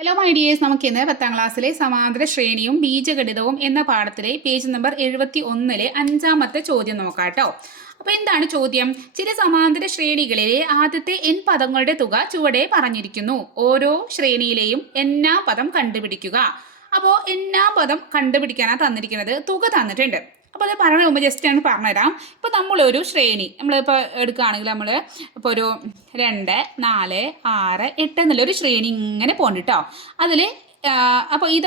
Hello my dears, നമുക്കിന്ന് 10ാം ക്ലാസ്സിലെ സമാന്തര ശ്രേണിയും ബീജഗണിതവും എന്ന പാഠത്തിലെ പേജ് നമ്പർ 71-ലെ 5ാമത്തെ ചോദ്യം നോക്കാം കേട്ടോ. അപ്പോൾ എന്താണ് ചോദ്യം? ചില സമാന്തര ശ്രേണികളിലെ ആദ്യത്തെ n പദങ്ങളുടെ തുക ചുവടെ പറഞ്ഞിരിക്കുന്നു. ഓരോ ശ്രേണിയിലെയും n-ാം പദം കണ്ടുപിടിക്കുക. അപ്പോൾ n-ാം പദം കണ്ടുപിടിക്കാനാണ് തന്നിരിക്കുന്നത്. തുക തന്നിട്ടുണ്ട്. അപ്പോൾ അത് പറഞ്ഞ മുമ്പ് ജസ്റ്റ് ഞാൻ പറഞ്ഞുതരാം. ഇപ്പോൾ നമ്മളൊരു ശ്രേണി നമ്മളിപ്പോൾ എടുക്കുകയാണെങ്കിൽ നമ്മൾ ഇപ്പോൾ ഒരു 2, 4, 6, 8 എന്നുള്ളൊരു ശ്രേണി ഇങ്ങനെ പോകണം കേട്ടോ. അതിൽ അപ്പോൾ ഇത്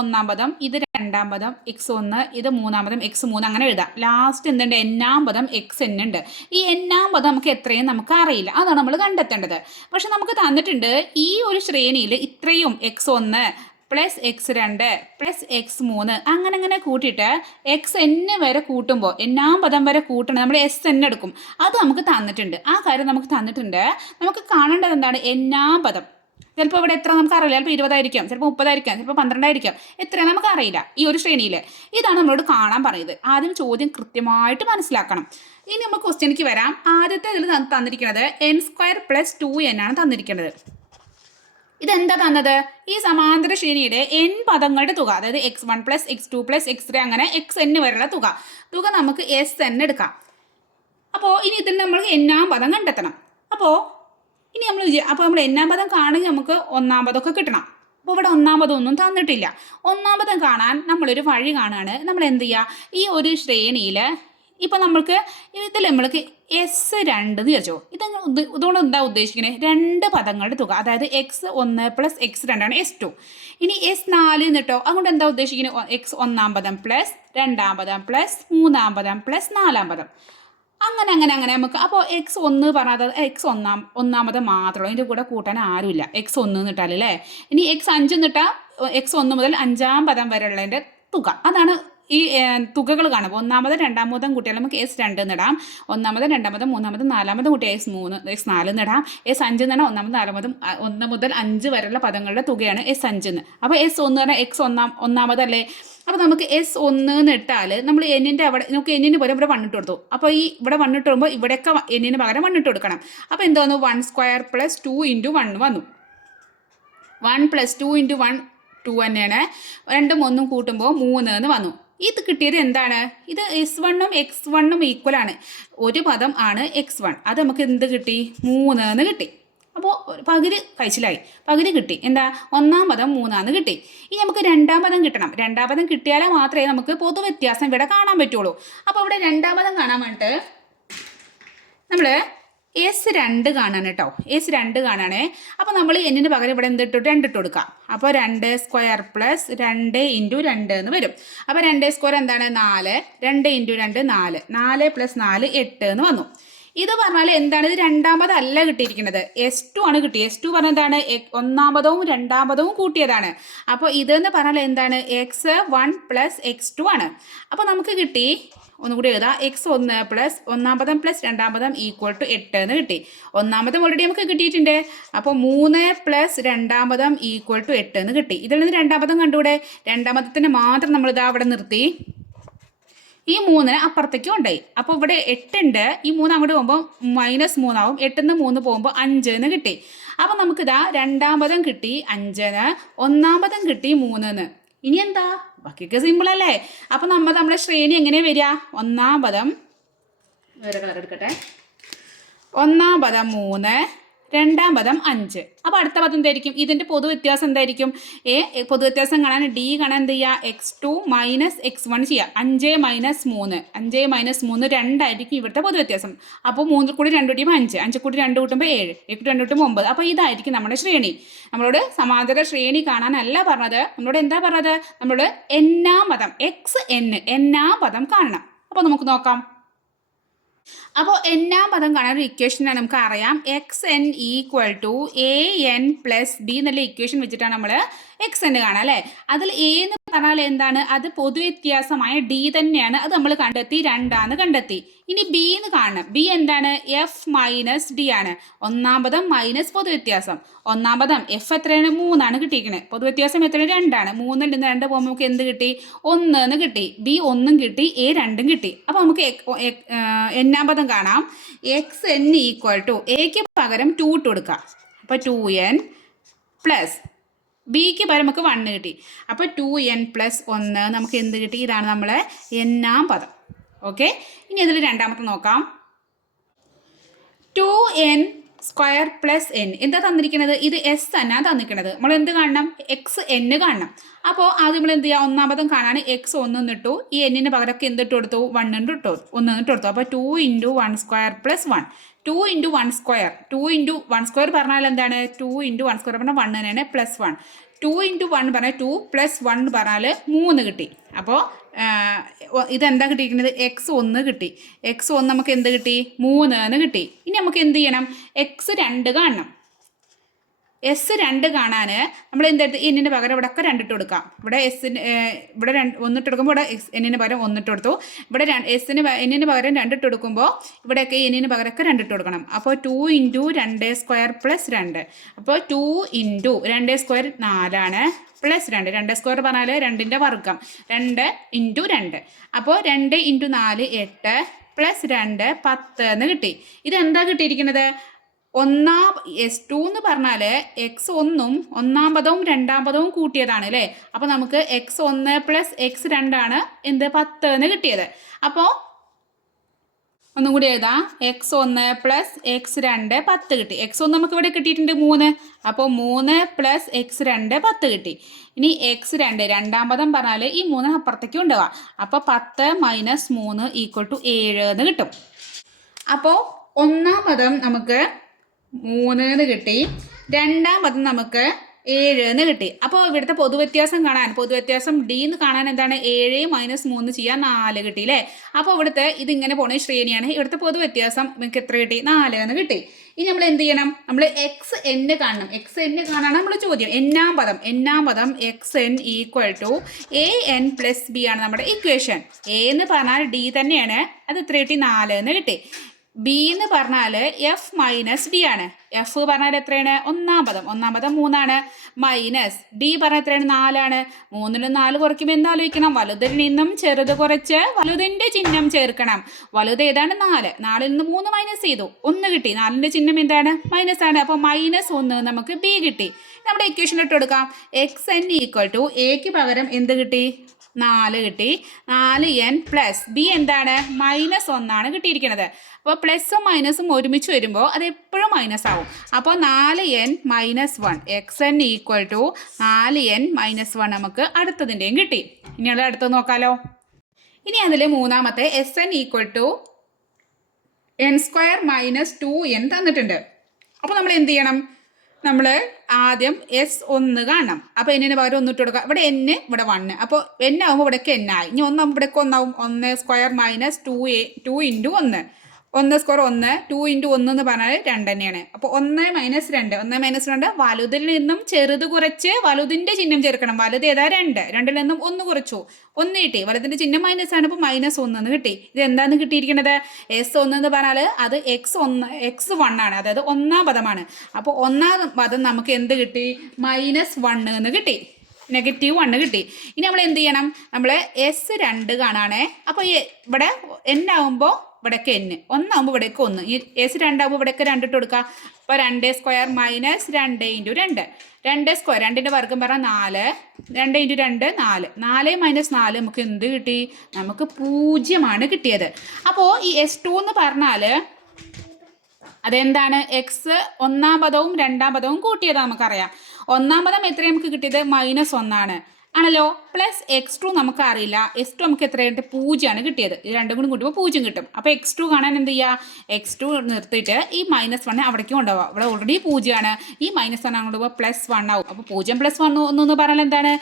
1-ാം പദം, ഇത് 2-ാം പദം x1, ഇത് 3-ാം പദം x3 അങ്ങനെ എഴുതാം. ലാസ്റ്റ് എന്തുണ്ട്? n-ാം പദം xn ഉണ്ട്. ഈ n-ാം പദം നമുക്ക് എത്രയും നമുക്ക് അറിയില്ല, അതാണ് നമ്മൾ കണ്ടെത്തേണ്ടത്. പക്ഷെ നമുക്ക് തന്നിട്ടുണ്ട് ഈ ഒരു ശ്രേണിയിൽ ഇത്രയും x1 plus x2 plus x3 അങ്ങനെ കൂട്ടിയിട്ട് xn വരെ കൂട്ടുമ്പോൾ n-ാം പദം വരെ കൂട്ടണം, നമ്മൾ sn എടുക്കും. അത് നമുക്ക് തന്നിട്ടുണ്ട്. ആ കാര്യം നമുക്ക് തന്നിട്ടുണ്ട്. നമുക്ക് കാണേണ്ടത് എന്താണ്? n-ാം പദം. ചിലപ്പോൾ ഇവിടെ എത്ര നമുക്ക് അറിയില്ല. ചിലപ്പോൾ 20 ആയിരിക്കാം, ചിലപ്പോൾ 30 ആയിരിക്കാം, ചിലപ്പോൾ 12 ആയിരിക്കാം. എത്രയാണ് നമുക്ക് അറിയില്ല ഈ ഒരു ശ്രേണിയിൽ. ഇതാണ് നമ്മളോട് കാണാൻ പറയുന്നത്. ആദ്യം ചോദ്യം കൃത്യമായിട്ട് മനസ്സിലാക്കണം. ഇനി നമുക്ക് ക്വസ്റ്റ്യനിലേക്ക് വരാം. ആദ്യത്തെ ഇതിൽ തന്നിരിക്കുന്നത് n² പ്ലസ് 2n ആണ് തന്നിരിക്കുന്നത്. ഇതെന്താ തന്നത്? ഈ സമാന്തര ശ്രേണിയുടെ n പദങ്ങളുടെ തുക, അതായത് x1 plus x2 plus x3 അങ്ങനെ xn വരെയുള്ള തുക നമുക്ക് sn എടുക്കാം. അപ്പോൾ ഇനി ഇതിൽ നമ്മൾ n-ാം പദം കണ്ടെത്തണം. അപ്പോൾ നമ്മൾ n-ാം പദം കാണുമെങ്കിൽ നമുക്ക് 1-ാം പദമൊക്കെ കിട്ടണം. അപ്പോൾ ഇവിടെ 1-ാം പദം ഒന്നും തന്നിട്ടില്ല. 1-ാം പദം കാണാൻ നമ്മളൊരു വഴി കാണുകയാണ്. നമ്മൾ എന്ത് ചെയ്യുക? ഈ ഒരു ശ്രേണിയിൽ ഇപ്പോൾ നമ്മൾക്ക് ഇതിൽ നമ്മൾക്ക് S2 എന്ന് വിചാരിച്ചോ. ഇതുകൊണ്ട് എന്താ ഉദ്ദേശിക്കുന്നത്? 2 പദങ്ങളുടെ തുക, അതായത് x1 പ്ലസ് x2 ആണ് S2. ഇനി S4 എന്നിട്ടോ, അതുകൊണ്ട് എന്താ ഉദ്ദേശിക്കുന്നത്? x1-ാം പദം പ്ലസ് 2-ാം പദം പ്ലസ് 3-ാം പദം പ്ലസ് 4-ാം പദം അങ്ങനെ നമുക്ക്. അപ്പോൾ x1 പറഞ്ഞാൽ ഒന്നാം പദം മാത്രമേ ഇതിൻ്റെ കൂടെ കൂട്ടാൻ ആരുമില്ല. x1 എന്നിട്ടാലല്ലേ. ഇനി x5 എന്നിട്ടാൽ x1 മുതൽ 5-ാം പദം വരെയുള്ളതിൻ്റെ തുക, അതാണ് ഈ തുകകൾ കാണുമ്പോൾ 1-ാം പദം 2-ാം പദം കൂട്ടിയാൽ നമുക്ക് S2 എന്നിടാം. 1-ാം പദം 2-ാം പദം 3-ാം പദം 4-ാം പദം കൂട്ടിയാൽ S4 എന്നിടാം. S5 എന്ന് പറഞ്ഞാൽ 1-ാം പദം 4-ാം പദം 1 മുതൽ 5 വരെയുള്ള പദങ്ങളുടെ തുകയാണ് S5 എന്ന്. അപ്പോൾ S1 എന്ന് പറഞ്ഞാൽ ഒന്നാം പദം അല്ലേ. അപ്പോൾ നമുക്ക് S1 എന്ന് ഇട്ടാൽ നമ്മൾ എന്നിൻ്റെ അവിടെ നമുക്ക് എന്നിന് പകരം ഇവിടെ 1 ഇട്ട് കൊടുത്തു. അപ്പോൾ ഈ ഇവിടെ 1 ഇട്ട് കൊടുക്കുമ്പോൾ ഇവിടെയൊക്കെ എന്നിന് പകരം 1 ഇട്ട് കൊടുക്കണം. അപ്പോൾ എന്തോന്നു? 1² പ്ലസ് 2 × 1 വന്നു. 1 പ്ലസ് 2 × 1 2 തന്നെയാണ്. 2ഉം 1ഉം കൂട്ടുമ്പോൾ 3 എന്ന് വന്നു. ഇത് കിട്ടിയത് എന്താണ്? ഇത് S1ഉം x1ഉം ഈക്വലാണ്. ഒരു പദം ആണ് x1. അത് നമുക്ക് എന്ത് കിട്ടി? 3 എന്ന് കിട്ടി. അപ്പോൾ പകുതി കഴിച്ചിലായി, പകുതി കിട്ടി. എന്താ? 1-ാം പദം 3 കിട്ടി. ഇനി നമുക്ക് 2-ാം പദം കിട്ടണം. 2-ാം പദം കിട്ടിയാലേ മാത്രമേ നമുക്ക് പൊതുവ്യത്യാസം ഇവിടെ കാണാൻ പറ്റുള്ളൂ. അപ്പോൾ ഇവിടെ 2-ാം പദം കാണാൻ വേണ്ടിയിട്ട് നമ്മൾ S2 കാണാൻ കേട്ടോ. S2 കാണാനേ. അപ്പോൾ നമ്മൾ എന്നിന് പകരം ഇവിടെ എന്തിട്ടു? 2 ഇട്ട് കൊടുക്കാം. അപ്പോൾ 2² പ്ലസ് 2 × 2 എന്ന് വരും. അപ്പോൾ 2² എന്താണ്? 4. 2 × 2 4. 4 പ്ലസ് 4 8 എന്ന് വന്നു. ഇത് പറഞ്ഞാൽ എന്താണ്? ഇത് 2-ാം പദം അല്ല കിട്ടിയിരിക്കുന്നത്, S2 ആണ് കിട്ടിയത്. S2 പറഞ്ഞാൽ എന്താണ്? 1-ാം പദവും 2-ാം പദവും കൂട്ടിയതാണ്. അപ്പോൾ ഇതെന്ന് പറഞ്ഞാൽ എന്താണ്? x1 പ്ലസ് x2 ആണ്. അപ്പോൾ നമുക്ക് കിട്ടി, ഒന്നുകൂടി എഴുതാം, x1 പ്ലസ് 1-ാം പദം പ്ലസ് 2-ാം പദം ഈക്വൽ ടു 8 എന്ന് കിട്ടി. 1-ാം പദം ഓൾറെഡി നമുക്ക് കിട്ടിയിട്ടുണ്ട്. അപ്പോൾ 3 പ്ലസ് 2-ാം പദം ഈക്വൽ ടു 8 എന്ന് കിട്ടി. ഇതിൽ നിന്ന് 2-ാം പദം കണ്ടുകൂടെ? 2-ാം പദത്തിന് മാത്രം നമ്മളിതാ അവിടെ നിർത്തി. ഈ 3 അപ്പുറത്തേക്ക് കൊണ്ടുപോയി. അപ്പോൾ ഇവിടെ 8 ഉണ്ട്. ഈ 3 അങ്ങോട്ട് പോകുമ്പോൾ -3 ആവും. 8 നിന്ന് 3 പോകുമ്പോൾ 5 എന്ന് കിട്ടി. അപ്പോൾ നമുക്കിതാ 2-ാം പദം കിട്ടി 5 എന്ന്, 1-ാം പദം കിട്ടി 3 എന്ന്. ഇനി എന്താ? ബാക്കിയൊക്കെ സിമ്പിൾ അല്ലേ. അപ്പോൾ നമ്മുടെ ശ്രേണി എങ്ങനെ വരിക? 1-ാം പദം, വേറെ കളർ എടുക്കട്ടെ, 1-ാം പദം 3, 2-ാം പദം 5. അപ്പോൾ അടുത്ത പദം എന്തായിരിക്കും? ഇതിൻ്റെ പൊതുവ്യത്യാസം എന്തായിരിക്കും? പൊതുവ്യത്യാസം കാണാൻ D കാണാൻ എന്ത് ചെയ്യുക? x2 മൈനസ് x1 ചെയ്യുക. 5 മൈനസ് 3, 5 മൈനസ് 3 2 ആയിരിക്കും ഇവിടുത്തെ പൊതുവ്യത്യാസം. അപ്പോൾ 3 കൂടി 2 കൂട്ടിയുമ്പോൾ 5, 5 കൂടി 2 കൂട്ടുമ്പോൾ 7, 7 കൂടി 2 കൂട്ടുമ്പോൾ 9. അപ്പോൾ ഇതായിരിക്കും നമ്മുടെ ശ്രേണി. നമ്മളോട് സമാന്തര ശ്രേണി കാണാനല്ല പറഞ്ഞത്, നമ്മളോട് എന്താ പറഞ്ഞത്? നമ്മളോട് n-ാം പദം n-ാം പദം കാണണം. അപ്പോൾ നമുക്ക് നോക്കാം. അപ്പോൾ n-ാം പദം കാണാൻ ഒരു ഇക്വേഷനാണ് നമുക്ക് അറിയാം. xn equal to an plus b എന്നുള്ള ഇക്വേഷൻ വെച്ചിട്ടാണ് നമ്മൾ xn കാണാം അല്ലേ. അതിൽ a എന്ന് പറഞ്ഞാൽ എന്താണ്? അത് പൊതുവ്യത്യാസമായ d തന്നെയാണ്. അത് നമ്മൾ കണ്ടെത്തി, 2 കണ്ടെത്തി. ഇനി b എന്ന് കാണണം. b എന്താണ്? f മൈനസ് d ആണ്. 1-ാം പദം മൈനസ് പൊതുവ്യത്യാസം. 1-ാം പദം f എത്രയാണ്? 3 കിട്ടിയിരിക്കുന്നത്. പൊതുവ്യത്യാസം എത്രയാണ്? 2. 3-ൽ നിന്ന് 2 പോകുമ്പോൾ നമുക്ക് എന്ത് കിട്ടി? 1 എന്ന് കിട്ടി. b 1 കിട്ടി, a 2 കിട്ടി. അപ്പോൾ നമുക്ക് n-ാം പദം കാണാം. xn ഈക്വൽ ടു എക്ക് പകരം 2 ഇട്ട് കൊടുക്കുക. അപ്പോൾ 2n പ്ലസ് ബിക്ക് പകരം നമുക്ക് 1 കിട്ടി. അപ്പോൾ 2n+1 നമുക്ക് എന്ത് കിട്ടി? ഇതാണ് നമ്മളെ n-ആം പദം. ഓക്കെ, ഇനി അതിൽ രണ്ടാമത്തെ നോക്കാം. 2n² + n എന്താ തന്നിരിക്കുന്നത്? ഇത് എസ് തന്നെ തന്നിരിക്കുന്നത്. നമ്മൾ എന്ത് കാണണം? xn കാണണം. അപ്പോൾ ആദ്യം നമ്മൾ എന്ത് ചെയ്യുക? ഒന്നാം പദം കാണാൻ x1 ഇട്ടു, ഈ n-ന് പകരമൊക്കെ എന്തിട്ട് കൊടുത്തു? 1 ഇട്ടു, 1 ഇട്ട് കൊടുത്തു. അപ്പോൾ 2 × 1² + 1, 2 × 1², 2 × 1² പറഞ്ഞാൽ എന്താണ്? 2 × 1² പറഞ്ഞാൽ 1 തന്നെയാണ്, +1. 2 × 1 പറഞ്ഞാൽ 2 + 1 പറഞ്ഞാൽ 3 കിട്ടി. അപ്പോൾ ഇതെന്താ കിട്ടിയിരിക്കുന്നത്? x1 കിട്ടി. x1 നമുക്ക് എന്ത് കിട്ടി? 3 എന്ന് കിട്ടി. ഇനി നമുക്ക് എന്ത് ചെയ്യണം? x2 കാണണം. s2 കാണാൻ നമ്മൾ എന്തെടുത്ത് n-ന് പകരം ഇവിടെ ഒക്കെ 2 ഇട്ട് കൊടുക്കാം. ഇവിടെ ഇവിടെ 1 ഇട്ട് കൊടുക്കുമ്പോൾ ഇവിടെ n-ന് പകരം 1 ഇട്ട് കൊടുത്തു. ഇവിടെ n-ന് പകരം 2 ഇട്ട് കൊടുക്കുമ്പോൾ ഇവിടെയൊക്കെ n-ന് പകരമൊക്കെ 2 ഇട്ട് കൊടുക്കണം. അപ്പോൾ 2 × 2² + 2. അപ്പോൾ 2 × 2² 4 +2. 2² പറഞ്ഞാൽ 2-ൻ്റെ വർഗ്ഗം, 2 × 2. അപ്പോൾ 2 × 4 8 +2 10 എന്ന് കിട്ടി. ഇതെന്താ കിട്ടിയിരിക്കുന്നത്? S2 എന്ന് പറഞ്ഞാൽ x1-ഉം ഒന്നാം പദവും രണ്ടാം പദവും കൂട്ടിയതാണ് അല്ലേ? അപ്പോൾ നമുക്ക് x1 + x2 ആണ് എന്ത്? 10 എന്ന് കിട്ടിയത്. അപ്പോൾ ഒന്നും കൂടി എഴുതാം. x1 + x2 10 കിട്ടി. x1 നമുക്ക് ഇവിടെ കിട്ടിയിട്ടുണ്ട് 3. അപ്പോൾ 3 + x2 10 കിട്ടി. ഇനി x2 രണ്ടാം പദം പറഞ്ഞാൽ ഈ 3 അപ്പുറത്തേക്ക് ഉണ്ടാവുക. അപ്പോൾ 10 - 3 = 7 എന്ന് കിട്ടും. അപ്പോൾ ഒന്നാം പദം നമുക്ക് 3 എന്ന് കിട്ടി, രണ്ടാം പദം നമുക്ക് 7 എന്ന് കിട്ടി. അപ്പോൾ ഇവിടുത്തെ പൊതുവ്യത്യാസം കാണാൻ, പൊതുവ്യത്യാസം d എന്ന് കാണാൻ എന്താണ്? 7 - 3 ചെയ്യാൻ 4 കിട്ടി അല്ലേ? അപ്പോൾ ഇവിടുത്തെ ഇതിങ്ങനെ പോണ ശ്രേണിയാണ്. ഇവിടുത്തെ പൊതുവ്യത്യാസം നമുക്ക് എത്ര കിട്ടി? 4 എന്ന് കിട്ടി. ഇനി നമ്മൾ എന്ത് ചെയ്യണം? നമ്മൾ xn കാണണം. xn കാണാനാണ് നമ്മൾ ചോദ്യം. n-ആം പദം xn = an + b ആണ് നമ്മുടെ ഇക്വേഷൻ. a എന്ന് പറഞ്ഞാൽ d തന്നെയാണ്, അത് എത്ര കിട്ടി? 4 എന്ന് കിട്ടി. b എന്ന് പറഞ്ഞാൽ f - d ആണ്. f പറഞ്ഞാൽ എത്രയാണ്? ഒന്നാം പദം 3 ആണ്. മൈനസ് d പറഞ്ഞാൽ എത്രയാണ്? 4 ആണ്. 3-ൽ 4 കുറയ്ക്കുമ്പോൾ എന്താ ആലോചിക്കണം? വലുതിൽ നിന്നും ചെറുത് കുറച്ച് വലുതിൻ്റെ ചിഹ്നം ചേർക്കണം. വലുത് ഏതാണ്? 4. 4-ൽ നിന്ന് 3 മൈനസ് ചെയ്തു, 1 കിട്ടി. 4-ൻ്റെ ചിഹ്നം എന്താണ്? മൈനസ് ആണ്. അപ്പോൾ -1 നമുക്ക് b കിട്ടി. നമ്മുടെ ഇക്വേഷൻ ഇട്ട് കൊടുക്കാം. xn = aക്ക് പകരം എന്ത് കിട്ടി? 4 കിട്ടി. 4n + b എന്താണ്? -1 ആണ് കിട്ടിയിരിക്കുന്നത്. അപ്പോൾ പ്ലസും മൈനസും ഒരുമിച്ച് വരുമ്പോൾ അത് എപ്പോഴും മൈനസ് ആവും. അപ്പോൾ 4n - 1, xn = 4n - 1 നമുക്ക് അടുത്തതിൻ്റെയും കിട്ടി. ഇനി അത് അടുത്തത് നോക്കാമല്ലോ. ഇനി അതിൽ മൂന്നാമത്തെ sn = n² - 2n തന്നിട്ടുണ്ട്. അപ്പോൾ നമ്മൾ എന്ത് ചെയ്യണം? നമ്മൾ ആദ്യം S1 കാണണം. അപ്പോൾ n-ന് പകരം 1 ഇട്ട് കൊടുക്കുക. ഇവിടെ n, ഇവിടെ 1. അപ്പോൾ n ആകുമ്പോൾ ഇവിടേക്ക് n ആയി. ഇനി 1 ആകുമ്പോൾ ഇവിടേക്ക് 1 ആവും. 1² - 2 × 1. 1² 1, 2 × 1 എന്ന് പറഞ്ഞാൽ 2 തന്നെയാണ്. അപ്പോൾ 1 - 2, 1 - 2 വലുതിൽ നിന്നും ചെറുത് കുറച്ച് വലുതിൻ്റെ ചിഹ്നം ചേർക്കണം. വലുത് ഏതാ? 2. 2-ൽ നിന്നും 1 കുറച്ചു, 1 കിട്ടി. വലുതിൻ്റെ ചിഹ്നം മൈനസ് ആണ്, അപ്പോൾ -1 എന്ന് കിട്ടി. ഇത് എന്താണെന്ന് കിട്ടിയിരിക്കുന്നത്? S1 എന്ന് പറഞ്ഞാൽ അത് x1 ആണ്, അതായത് ഒന്നാം പദമാണ്. അപ്പോൾ ഒന്നാം പദം നമുക്ക് എന്ത് കിട്ടി? -1 എന്ന് കിട്ടി, -1 കിട്ടി. ഇനി നമ്മൾ എന്ത് ചെയ്യണം? നമ്മൾ S2 കാണാണേ. അപ്പോൾ ഇവിടെ n ആകുമ്പോൾ ഇവിടേക്ക് n, 1 ആകുമ്പോൾ ഇവിടേക്ക് 1. ഈ S2 ആകുമ്പോൾ ഇവിടേക്ക് 2 ഇട്ട് കൊടുക്കുക. അപ്പോൾ 2² - 2 × 2. 2², 2-ൻ്റെ വർഗ്ഗം പറഞ്ഞാൽ 4. 2 × 2 4. 4 - 4 നമുക്ക് എന്ത് കിട്ടി? നമുക്ക് 0 ആണ് കിട്ടിയത്. അപ്പോൾ ഈ S2 എന്ന് പറഞ്ഞാൽ അതെന്താണ്? x ഒന്നാം പദവും രണ്ടാം പദവും കൂട്ടിയതാണ് നമുക്കറിയാം. ഒന്നാം പദം എത്രയാണ് നമുക്ക് കിട്ടിയത്? -1 ആണ് ആണല്ലോ. പ്ലസ് x2 നമുക്ക് അറിയില്ല. x2 നമുക്ക് എത്രയായിട്ട്? 0 ആണ് കിട്ടിയത്. ഇത് രണ്ടും കൂടി കൂട്ടുമ്പോൾ 0 കിട്ടും. അപ്പോൾ x2 കാണാൻ എന്ത് ചെയ്യുക? x2 നിർത്തിയിട്ട് ഈ -1 അവിടേക്ക് കൊണ്ടുപോകുക. ഇവിടെ ഓൾറെഡി 0 ആണ്. ഈ -1 അങ്ങോട്ട് പോകുമ്പോൾ +1 ആവും. അപ്പോൾ 0 + 1 എന്ന് പറഞ്ഞാൽ എന്താണ്?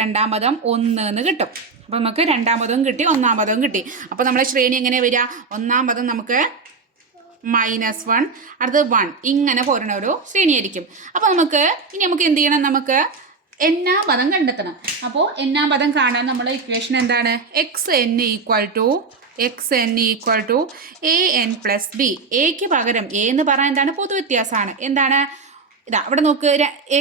രണ്ടാം പദം 1 എന്ന് കിട്ടും. അപ്പോൾ നമുക്ക് രണ്ടാം പദവും കിട്ടി, ഒന്നാം പദവും കിട്ടി. അപ്പോൾ നമ്മളെ ശ്രേണി എങ്ങനെ വരിക? ഒന്നാം പദം നമുക്ക് -1, അടുത്തത് 1, ഇങ്ങനെ പോരുന്ന ഒരു ശ്രേണിയായിരിക്കും. അപ്പോൾ ഇനി നമുക്ക് എന്ത് ചെയ്യണം? നമുക്ക് n-ആം പദം കണ്ടെത്തണം. അപ്പോൾ n-ആം പദം കാണാൻ നമ്മളെ ഇക്വേഷൻ എന്താണ്? xn = an + b. എക്ക് പകരം a എന്ന് പറഞ്ഞാൽ എന്താണ്? പൊതുവ്യത്യാസമാണ്. എന്താണ്? ഇതാ ഇവിടെ നോക്ക്.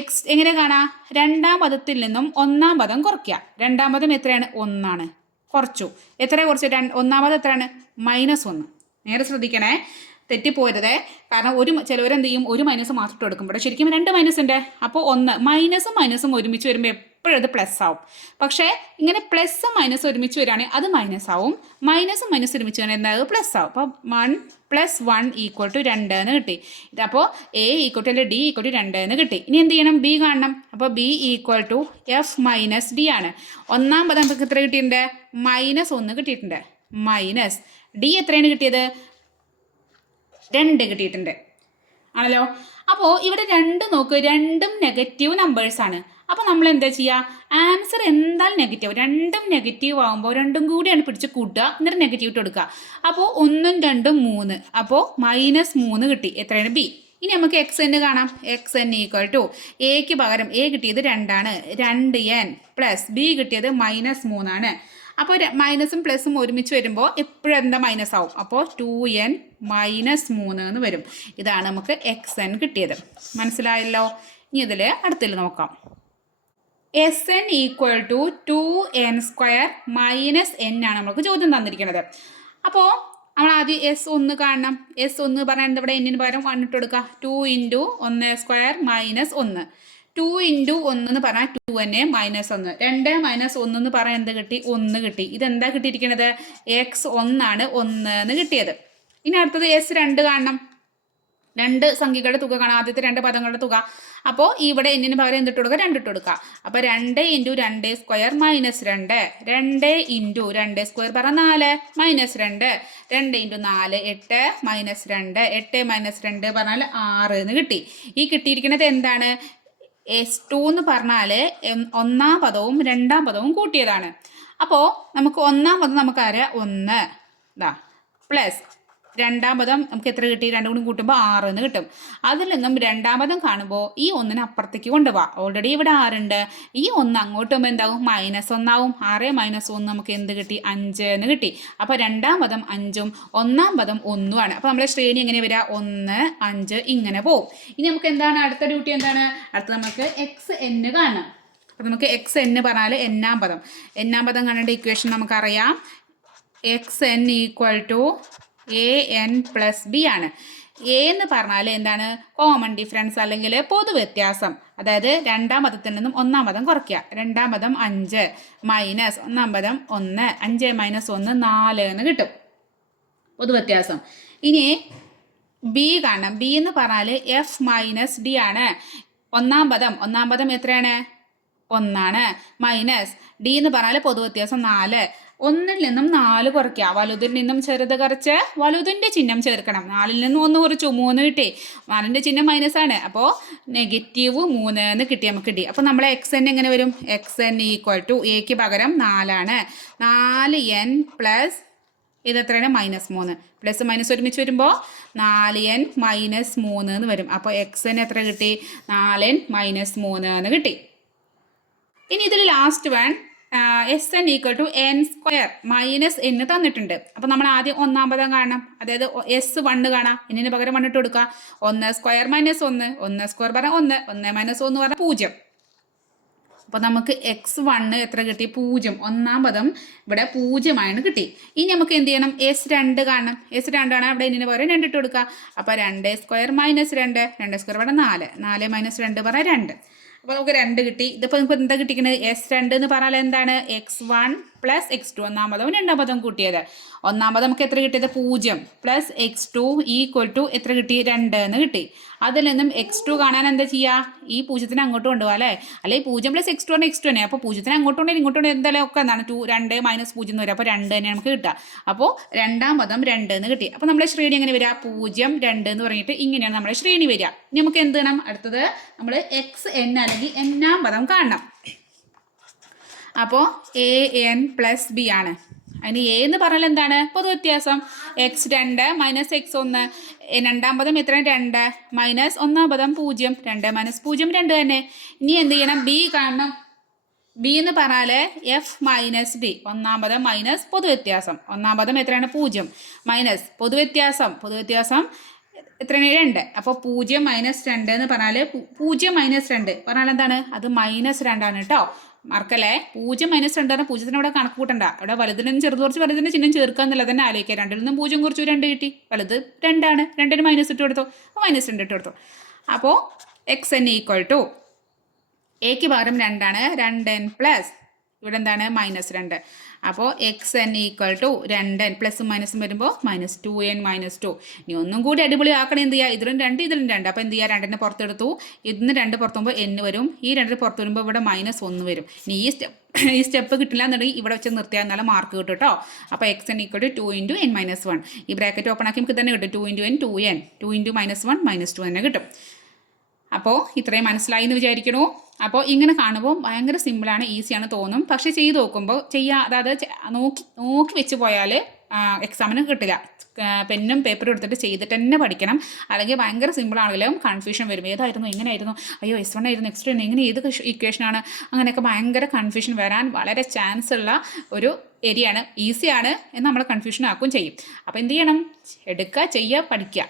x എങ്ങനെ കാണാം? രണ്ടാം പദത്തിൽ നിന്നും ഒന്നാം പദം കുറയ്ക്കുക. രണ്ടാം പദം എത്രയാണ്? 1 ആണ്. കുറച്ചു. എത്ര കുറച്ച്? ഒന്നാം പദം എത്രയാണ്? -1. നേരെ ശ്രദ്ധിക്കണേ. തെറ്റിപ്പോരുതേ. കാരണം ചിലവരെന്ത് ചെയ്യും, ഒരു മൈനസ് മാത്രം ഇട്ട് കൊടുക്കും. ഇവിടെ ശരിക്കും 2 മൈനസ് ഉണ്ട്. അപ്പോൾ 1 മൈനസും മൈനസും ഒരുമിച്ച് വരുമ്പോൾ എപ്പോഴും അത് പ്ലസ് ആവും. പക്ഷേ ഇങ്ങനെ പ്ലസും മൈനസ് ഒരുമിച്ച് വരികയാണെങ്കിൽ അത് മൈനസ് ആവും. മൈനസും മൈനസ് ഒരുമിച്ച് വരികയാണെങ്കിൽ എന്താ, പ്ലസ് ആവും. അപ്പോൾ 1 + 1 = 2 എന്ന് കിട്ടി. ഇതപ്പോൾ A = D = 2 എന്ന് കിട്ടി. ഇനി എന്ത് ചെയ്യണം, B കാണണം. അപ്പോൾ B = F - D ആണ്. ഒന്നാം പദം നമുക്ക് എത്ര കിട്ടിയിട്ടുണ്ട്, -1 കിട്ടിയിട്ടുണ്ട്. മൈനസ് D എത്രയാണ് കിട്ടിയത്, 2 കിട്ടിയിട്ടുണ്ട് ആണല്ലോ. അപ്പോൾ ഇവിടെ 2 നോക്ക്, രണ്ടും നെഗറ്റീവ് നമ്പേഴ്സാണ്. അപ്പോൾ നമ്മൾ എന്താ ചെയ്യുക, ആൻസർ എന്തായാലും നെഗറ്റീവ്, രണ്ടും നെഗറ്റീവ് ആകുമ്പോൾ രണ്ടും കൂടിയാണ് പിടിച്ച് കൂട്ടുക, എന്നിട്ട് നെഗറ്റീവ് ഇട്ട് കൊടുക്കുക. അപ്പോൾ 1 2 3, അപ്പോൾ -3 കിട്ടി. എത്രയാണ്, B. ഇനി നമുക്ക് XN കാണാം. XN = Aക്ക് പകരം A കിട്ടിയത് 2 ആണ്, 2n + B കിട്ടിയത് -3 ആണ്. അപ്പോൾ മൈനസും പ്ലസും ഒരുമിച്ച് വരുമ്പോൾ എപ്പോഴും എന്താ, മൈനസ് ആവും. അപ്പോൾ 2n - 3 എന്ന് വരും. ഇതാണ് നമുക്ക് XN കിട്ടിയത്. മനസ്സിലായല്ലോ. ഇനി ഇതിൽ അടുത്തിൽ നോക്കാം. SN = 2n² - n ആണ് നമുക്ക് ചോദ്യം തന്നിരിക്കുന്നത്. അപ്പോൾ നമ്മൾ ആദ്യം S1 കാണണം. S1 പറഞ്ഞാൽ ഇവിടെ n പകരം 1 ഇട്ട് കൊടുക്കുക. 2 × 1² - 1. 2 × 1 എന്ന് പറഞ്ഞാൽ 2n - 1. 2 - 1 എന്ന് പറഞ്ഞാൽ എന്ത് കിട്ടി, 1 കിട്ടി. ഇതെന്താ കിട്ടിയിരിക്കുന്നത്, x1 ആണ് 1 എന്ന് കിട്ടിയത്. ഇനി അടുത്തത് S2 കാണണം. 2 സംഖ്യകളുടെ തുക കാണാം, ആദ്യത്തെ 2 പദങ്ങളുടെ തുക. അപ്പോൾ ഇവിടെ n പകരം എന്തിട്ട് കൊടുക്കുക, 2 ഇട്ട് കൊടുക്കുക. അപ്പോൾ 2 × 2² - 2, 2 × 2² പറഞ്ഞാൽ 4 - 2, 2 × 4 8 - 2, 8 - 2 പറഞ്ഞാൽ 6 എന്ന് കിട്ടി. ഈ കിട്ടിയിരിക്കുന്നത് എന്താണ്, S2 എന്ന് പറഞ്ഞാൽ ഒന്നാം പദവും രണ്ടാം പദവും കൂട്ടിയതാണ്. അപ്പോൾ നമുക്ക് ഒന്നാം പദം നമുക്കറിയാം 1 ഇതാ, പ്ലസ് രണ്ടാം പദം നമുക്ക് എത്ര കിട്ടി, 2 കൂടി കൂട്ടുമ്പോൾ 6 എന്ന് കിട്ടും. അതിൽ നിന്നും രണ്ടാം പദം കാണുമ്പോൾ ഈ 1 അപ്പുറത്തേക്ക് കൊണ്ടുപോകാം. ഓൾറെഡി ഇവിടെ 6 ഉണ്ട്. ഈ 1 അങ്ങോട്ട് പോകുമ്പോൾ എന്താകും, -1 ആവും. 6 - 1 നമുക്ക് എന്ത് കിട്ടി, 5 എന്ന് കിട്ടി. അപ്പോൾ രണ്ടാം പദം 5ഉം ഒന്നാം പദം 1ഉം ആണ്. അപ്പോൾ നമ്മളെ ശ്രേണി എങ്ങനെ വരിക, 1 5 ഇങ്ങനെ പോവും. ഇനി നമുക്ക് എന്താണ് അടുത്ത ഡ്യൂട്ടി, എന്താണ് അടുത്ത, നമുക്ക് XN കാണാം. അപ്പോൾ നമുക്ക് XN പറഞ്ഞാൽ എന്നാം പദം കാണേണ്ട ഇക്വേഷൻ നമുക്കറിയാം. XN = AN + B ആണ്. A എന്ന് പറഞ്ഞാൽ എന്താണ്, കോമൺ ഡിഫറൻസ് അല്ലെങ്കിൽ പൊതുവ്യത്യാസം. അതായത് രണ്ടാം പദത്തിൽ നിന്നും ഒന്നാം പദം കുറയ്ക്കുക. രണ്ടാം പദം 5 മൈനസ് ഒന്നാം പദം 1, 5 - 1 4 എന്ന് കിട്ടും, പൊതുവ്യത്യാസം. ഇനി B കാണണം. B എന്ന് പറഞ്ഞാൽ F - D ആണ്. ഒന്നാം പദം എത്രയാണ്, 1 ആണ്. മൈനസ് D എന്ന് പറഞ്ഞാൽ പൊതുവ്യത്യാസം 4. 1ൽ നിന്നും 4 കുറയ്ക്കുക. വലുതിൽ നിന്നും ചെറുത് കുറച്ച് വലുതിൻ്റെ ചിഹ്നം ചേർക്കണം. 4ൽ നിന്നും 1 കുറച്ചു, 3 കിട്ടി. 4ൻ്റെ ചിഹ്നം മൈനസ് ആണ്. അപ്പോൾ -3 എന്ന് കിട്ടി നമുക്ക് കിട്ടി. അപ്പോൾ നമ്മളെ XN എങ്ങനെ വരും, XN = Aക്ക് പകരം 4 ആണ്. 4n + ഇതെത്രയാണ്, -3. പ്ലസ് മൈനസ് ഒരുമിച്ച് വരുമ്പോൾ 4n - 3 എന്ന് വരും. അപ്പോൾ XN എത്ര കിട്ടി, 4n - 3 എന്ന് കിട്ടി. ഇനി ഇതിൽ last one SN = n² - n തന്നിട്ടുണ്ട്. അപ്പോൾ നമ്മൾ ആദ്യം ഒന്നാം പദം കാണണം. അതായത് S1 കാണാം. എന്നിന് പകരം 1 ഇട്ട് കൊടുക്കുക. 1² - 1, 1² പറഞ്ഞാൽ 1, 1 - 1 പറഞ്ഞാൽ 0. അപ്പോൾ നമുക്ക് x1 എത്ര കിട്ടി, 0. ഒന്നാം പദം ഇവിടെ 0 കിട്ടി. ഇനി നമുക്ക് എന്ത് ചെയ്യണം, S2 കാണണം. S2 ആണ് അവിടെ എന്നിന് പകരം 2 ഇട്ട് കൊടുക്കുക. അപ്പോൾ 2² - 2, 2² പറഞ്ഞാൽ 4, 4 - 2 പറഞ്ഞാൽ 2. അപ്പോൾ നമുക്ക് 2 കിട്ടി. ഇതിപ്പോൾ നമുക്ക് എന്താ കിട്ടിക്കുന്നത്, S2 എന്ന് പറഞ്ഞാൽ എന്താണ്, x1 + x2 ഒന്നാം പദവും രണ്ടാം പദവും കൂട്ടിയത്. ഒന്നാം പദം നമുക്ക് എത്ര കിട്ടിയത്, 0 + x2 = എത്ര കിട്ടി, 2 എന്ന് കിട്ടി. അതിൽ നിന്നും x2 കാണാൻ എന്താ ചെയ്യുക, ഈ 0നെ അങ്ങോട്ട് കൊണ്ടുപോകാം അല്ലേ. അല്ലെങ്കിൽ 0 + x2 പറഞ്ഞാൽ x2 തന്നെ. അപ്പോൾ 0നെ അങ്ങോട്ട് കൊണ്ടുപോയി ഇങ്ങോട്ട് കൊണ്ടുപോയി എന്തായാലും ഒക്കെ എന്താണ്, 2 - -0 എന്ന് വരും. അപ്പോൾ 2 തന്നെ നമുക്ക് കിട്ടുക. അപ്പോൾ രണ്ടാം പദം 2 എന്ന് കിട്ടി. അപ്പോൾ നമ്മളെ ശ്രേണി എങ്ങനെ വരിക, 0 2 എന്ന് പറഞ്ഞിട്ട് ഇങ്ങനെയാണ് നമ്മളെ ശ്രേണി വരിക. ഇനി നമുക്ക് എന്ത് ചെയ്യണം, അടുത്തത് നമ്മൾ XN അല്ലെങ്കിൽ എന്നാം പദം കാണണം. അപ്പോൾ AN + B ആണ്. അതിന് A എന്ന് പറഞ്ഞാൽ എന്താണ്, പൊതുവ്യത്യാസം. x2 - x1. രണ്ടാം പദം എത്രയാണ്, 2 മൈനസ് ഒന്നാം പദം 0, 2 - 0 2 തന്നെ. ഇനി എന്ത് ചെയ്യണം, B കാണണം. B എന്ന് പറഞ്ഞാൽ F - D. ഒന്നാം പദം മൈനസ് പൊതുവ്യത്യാസം. ഒന്നാം പദം എത്രയാണ്, 0 മൈനസ് പൊതുവ്യത്യാസം എത്രയാണ് 2. അപ്പോൾ 0 മൈനസ് 2 എന്ന് പറഞ്ഞാൽ 0 മൈനസ് 2 പറഞ്ഞാൽ എന്താണ്? അത് -2 കേട്ടോ. മാർക്കല്ലേ? 0 മൈനസ് 2 പറഞ്ഞാൽ 0 ഇവിടെ കണക്ക് കൂട്ടണ്ട. അവിടെ വലുതിനും ചെറുത് കുറച്ച് വലുതിൻ്റെ ചിഹ്നം ചേർക്കുക എന്നുള്ളത് തന്നെ ആലോചിക്കുക. 2ൽ നിന്നും 0 കുറച്ച് 2 കിട്ടി. വലുത് 2 ആണ്. 2ന് മൈനസ് ഇട്ട് കൊടുത്തു. അപ്പോൾ -2 ഇട്ട് കൊടുത്തു. അപ്പോൾ xn ഈക്വൽ ടു എക്ക് പകരം 2 ആണ്. 2n പ്ലസ് ഇവിടെ എന്താണ്? -2. അപ്പോൾ xn ഈക്വൽ ടു 2n പ്ലസും മൈനസും വരുമ്പോൾ -2n -2. ഇനി ഒന്നും കൂടി അടിപൊളി ആക്കണം. എന്ത് ചെയ്യുക? ഇതിലും 2 ഇതിലും 2. അപ്പോൾ എന്ത് ചെയ്യുക? 2നെ പുറത്തെടുത്തു. ഇതിന് 2 പുറത്ത് പോകുമ്പോൾ n വരും. ഈ 2 പുറത്ത് വരുമ്പോൾ ഇവിടെ -1 വരും. ഇനി ഈ സ്റ്റെപ്പ് കിട്ടില്ല എന്നുണ്ടെങ്കിൽ ഇവിടെ വെച്ച് നിർത്തിയാൽ നല്ല മാർക്ക് കിട്ടും കേട്ടോ. അപ്പോൾ xn ഈക്വൽ ടു 2 × n - 1. ഈ ബ്രാക്കറ്റ് ഓപ്പൺ ആക്കി നമുക്ക് തന്നെ കിട്ടും. 2 × n 2n 2 × -1 -2 തന്നെ കിട്ടും. അപ്പോൾ ഇത്രയും മനസ്സിലായി എന്ന് വിചാരിക്കണു. അപ്പോൾ ഇങ്ങനെ കാണുമ്പോൾ ഭയങ്കര സിമ്പിളാണ്, ഈസിയാണ് തോന്നും. പക്ഷേ ചെയ്ത് നോക്കുമ്പോൾ അതായത് നോക്കി വെച്ച് പോയാൽ എക്സാമിന് കിട്ടില്ല. പെന്നും പേപ്പറും എടുത്തിട്ട് ചെയ്തിട്ട് തന്നെ പഠിക്കണം. അല്ലെങ്കിൽ ഭയങ്കര സിമ്പിളാണെങ്കിലും കൺഫ്യൂഷൻ വരും. ഏതായിരുന്നു, എങ്ങനെയായിരുന്നു, അയ്യോ S1 ആയിരുന്നു, X2 ആയിരുന്നു, എങ്ങനെ ഏത് ഇക്വേഷനാണ്, അങ്ങനെയൊക്കെ ഭയങ്കര കൺഫ്യൂഷൻ വരാൻ വളരെ ചാൻസ് ഉള്ള ഒരു ഏരിയയാണ്. ഈസിയാണ് എന്ന് നമ്മൾ കൺഫ്യൂഷൻ ആക്കുകയും ചെയ്യും. അപ്പോൾ എന്ത് ചെയ്യണം? എടുക്കുക, ചെയ്യുക, പഠിക്കുക,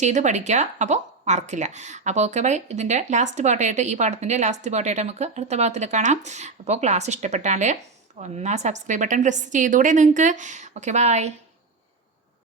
ചെയ്ത് പഠിക്കുക. അപ്പോൾ മാർക്കില്ല. അപ്പോൾ ഓക്കെ ബൈ. ഇതിൻ്റെ ലാസ്റ്റ് പാർട്ടായിട്ട്, ഈ പാഠത്തിൻ്റെ ലാസ്റ്റ് പാർട്ടായിട്ട് നമുക്ക് അടുത്ത ഭാഗത്തിൽ കാണാം. അപ്പോൾ ക്ലാസ് ഇഷ്ടപ്പെട്ടാൽ സബ്സ്ക്രൈബ് ബട്ടൺ പ്രസ് ചെയ്തൂടെ നിങ്ങൾക്ക്? Okay bye.